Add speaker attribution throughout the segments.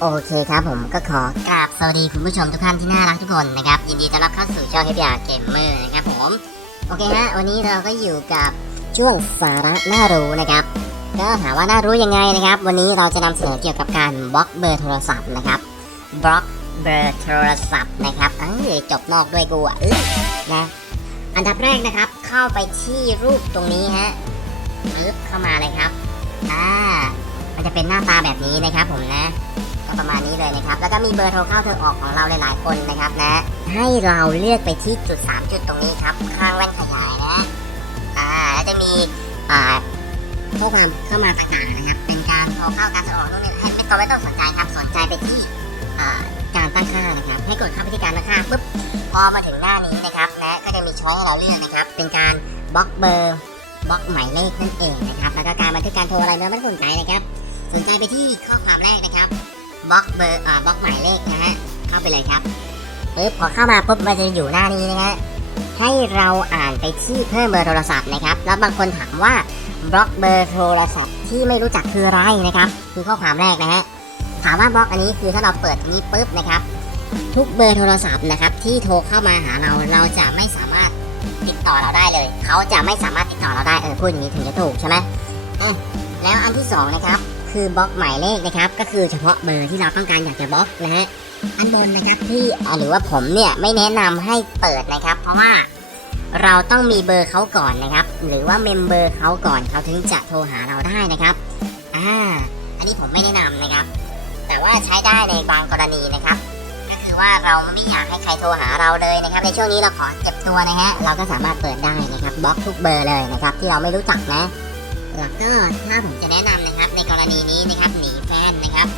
Speaker 1: โอเคครับผมก็ขอกราบสวัสดีคุณผู้ชมทุกท่านที่น่ารักทุกคนนะครับ ยินดีต้อนรับเข้าสู่ช่อง h ฮป r เกมเมอร์นะครับผม โอเคฮะวันนี้เราก็อยู่กับช่วงสาระน่ารู้นะครับ ก็ถามว่าน่ารู้ยังไงนะครับ วันนี้เราจะนำเสนอเกี่ยวกับการบล็อกเบอร์โทรศัพท์นะครับบล็อกเบอร์โทรศัพท์นะครับเอ้ยจบนอกด้วยกูอะเอ้ยนะอันดับแรกนะครับ เข้าไปที่รูปตรงนี้ฮะปึ๊บเข้ามาเลยครับอ่า จะเป็นหน้าตาแบบนี้นะครับผมนะ ก็ประมาณนี้เลยนะครับ แล้วก็มีเบอร์โทรเข้าโทรออกของเราหลายๆคนนะครับนะ ให้เราเลือกไปที่จุด 3 จุดตรงนี้ครับ ข้างแว่นขยายนะ อ่าแล้วจะมีอ่าข้อความเข้ามาต่างๆนะครับ เป็นการโทรเข้าการโทรออกนู่นนี่ให้ไม่ต้องไม่ต้องสนใจครับ สนใจไปที่อ่าการตั้งค่านะครับ ให้กดเข้าไปที่การตั้งค่าปุ๊บ พอมาถึงหน้านี้นะครับนะก็จะมีช้อยให้เราเลือกนะครับ เป็นการบล็อกเบอร์บล็อกหมายเลขนั่นเองนะครับ แล้วก็การบันทึกการโทรอะไรเราไม่สนใจนะครับ สนใจไปที่ข้อความแรกนะครับบล็อกเบอร์อ่าบล็อกหมายเลขนะฮะเข้าไปเลยครับปึ๊บพอเข้ามาปุ๊บมันจะอยู่หน้านี้นะฮะให้เราอ่านไปที่เพิ่มเบอร์โทรศัพท์นะครับ แล้วบางคนถามว่าบล็อกเบอร์โทรศัพท์ที่ไม่รู้จักคืออะไรนะครับ คือข้อความแรกนะฮะถามว่าบล็อกอันนี้คือถ้าเราเปิดอันนี้ปุ๊บนะครับ ทุกเบอร์โทรศัพท์นะครับ ที่โทรเข้ามาหาเราเราจะไม่สามารถติดต่อเราได้เลย เขาจะไม่สามารถติดต่อเราได้เออพูดอย่างนี้ถึงจะถูกใช่ไหมแล้วอันที่สองนะครับ คือบล็อกหมายเลขนะครับ ก็คือเฉพาะเบอร์ที่เราต้องการอยากจะบล็อกนะฮะอันบนนะครับที่หรือว่าผมเนี่ยไม่แนะนำให้เปิดนะครับ เพราะว่าเราต้องมีเบอร์เขาก่อนนะครับ หรือว่าเมมเบอร์เขาก่อนเขาถึงจะโทรหาเราได้นะครับอ่าอันนี้ผมไม่แนะนำนะครับ แต่ว่าใช้ได้ในบางกรณีนะครับ ก็คือว่าเราไม่อยากให้ใครโทรหาเราเลยนะครับ ในช่วงนี้เราขอเก็บตัวนะฮะเราก็สามารถเปิดได้นะครับบล็อกทุกเบอร์เลยนะครับ ที่เราไม่รู้จักนะ แล้วก็ถ้าผมจะแนะนำนะครับ ในกรณีนี้นะครับหนีแฟนนะครับ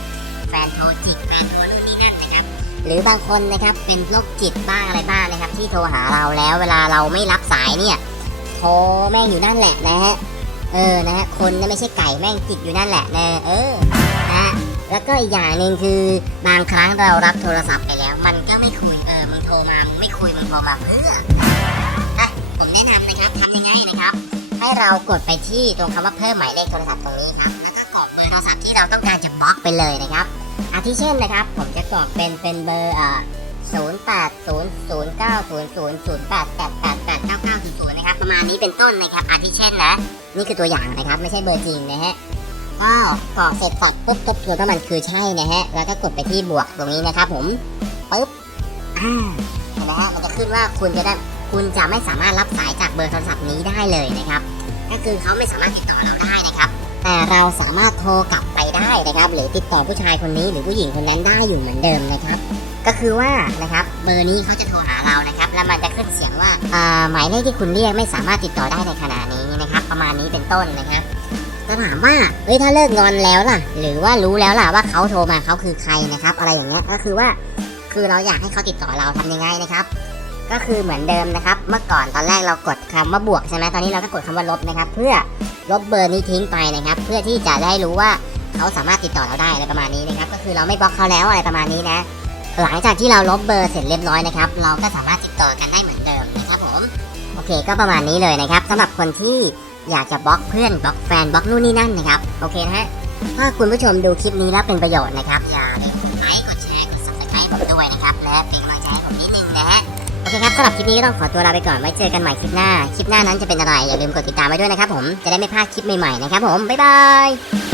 Speaker 1: แฟนโทรจิกแฟนโทรนู่นนี่นั่นนะครับ หรือบางคนนะครับเป็นโรคจิตบ้างอะไรบ้างนะครับ ที่โทรหาเราแล้วเวลาเราไม่รับสายเนี่ยโทรแม่งอยู่นั่นแหละนะฮะเออนะฮะคนนะไม่ใช่ไก่แม่งจิกอยู่นั่นแหละนะเออนะแล้วก็อีกอย่างหนึ่งคือบางครั้งเรารับโทรศัพท์ไปแล้ว มันก็ไม่คุยเออมึงโทรมาไม่คุยมึงโทรมาเพื่อนะผมแนะนำนะครับท ให้เรากดไปที่ตรงคำว่าเพิ่มหมายเลขโทรศัพท์ตรงนี้ครับแล้วก็กรอกเบอร์โทรศัพท์ที่เราต้องการจะบล็อกไปเลยนะครับอาทิเช่นนะครับ ผมจะกรอกเป็นเป็นเบอร์เอ่า0 8 0 0 9 0 0 0 8 8 8 8 9 9 0 0นะครับประมาณนี้เป็นต้นนะครับอาทิเช่นนะนี่คือตัวอย่างนะครับ ไม่ใช่เบอร์จริงนะฮะก็กรอกเสร็จสับปุ๊บทบทวนว่ามันคือใช่นะฮะแล้วก็กดไปที่บวกตรงนี้นะครับ ผมปุ๊บอ่าเห็นไหมฮะมันจะขึ้นว่าคุณจะได้ คุณจะไม่สามารถรับสายจากเบอร์โทรศัพท์นี้ได้เลยนะครับ ก็คือเขาไม่สามารถติดต่อเราได้นะครับ แต่เราสามารถโทรกลับไปได้นะครับ หรือติดต่อผู้ชายคนนี้หรือผู้หญิงคนนั้นได้อยู่เหมือนเดิมนะครับ ก็คือว่านะครับเบอร์นี้เขาจะโทรหาเรานะครับ แล้วมันจะขึ้นเสียงว่าหมายเลขที่คุณเรียกไม่สามารถติดต่อได้ในขณะนี้นะครับ ประมาณนี้เป็นต้นนะครับก็ถามว่าเฮ้ยถ้าเลิกงอนแล้วล่ะ หรือว่ารู้แล้วล่ะว่าเขาโทรมาเขาคือใครนะครับ อะไรอย่างเงี้ยก็คือว่าคือเราอยากให้เขาติดต่อเราทำยังไงนะครับ ก็คือเหมือนเดิมนะครับ เมื่อก่อนตอนแรกเรากดคำว่าบวกใช่ไหมตอนนี้เราก็กดคำว่าลบนะครับ เพื่อลบเบอร์นี้ทิ้งไปนะครับ เพื่อที่จะได้รู้ว่าเขาสามารถติดต่อเราได้อะไรประมาณนี้นะครับ ก็คือเราไม่บล็อกเขาแล้วอะไรประมาณนี้นะ หลังจากที่เราลบเบอร์เสร็จเรียบร้อยนะครับ เราก็สามารถติดต่อกันได้เหมือนเดิมนะครับผมโอเค ก็ประมาณนี้เลยนะครับสำหรับคนที่อยากจะบล็อกเพื่อนบล็อกแฟนบล็อกนู่นนี่นั่นนะครับโอเคนะฮะถ้าคุณผู้ชมดูคลิปนี้แล้วเป็นประโยชน์นะครับอย่าลืมกดไลค์กดแชร์กด subscribe ผมด้วยนะครับและเป็นกำลังใจให้ผมนิดนึงนะฮะ โอเคครับสำหรับคลิปนี้ก็ต้องขอตัวลาไปก่อนไว้เจอกันใหม่คลิปหน้า คลิปหน้านั้นจะเป็นอะไรอย่าลืมกดติดตามไว้ด้วยนะครับผมจะได้ไม่พลาดคลิปใหม่ๆนะครับผมบ๊ายบาย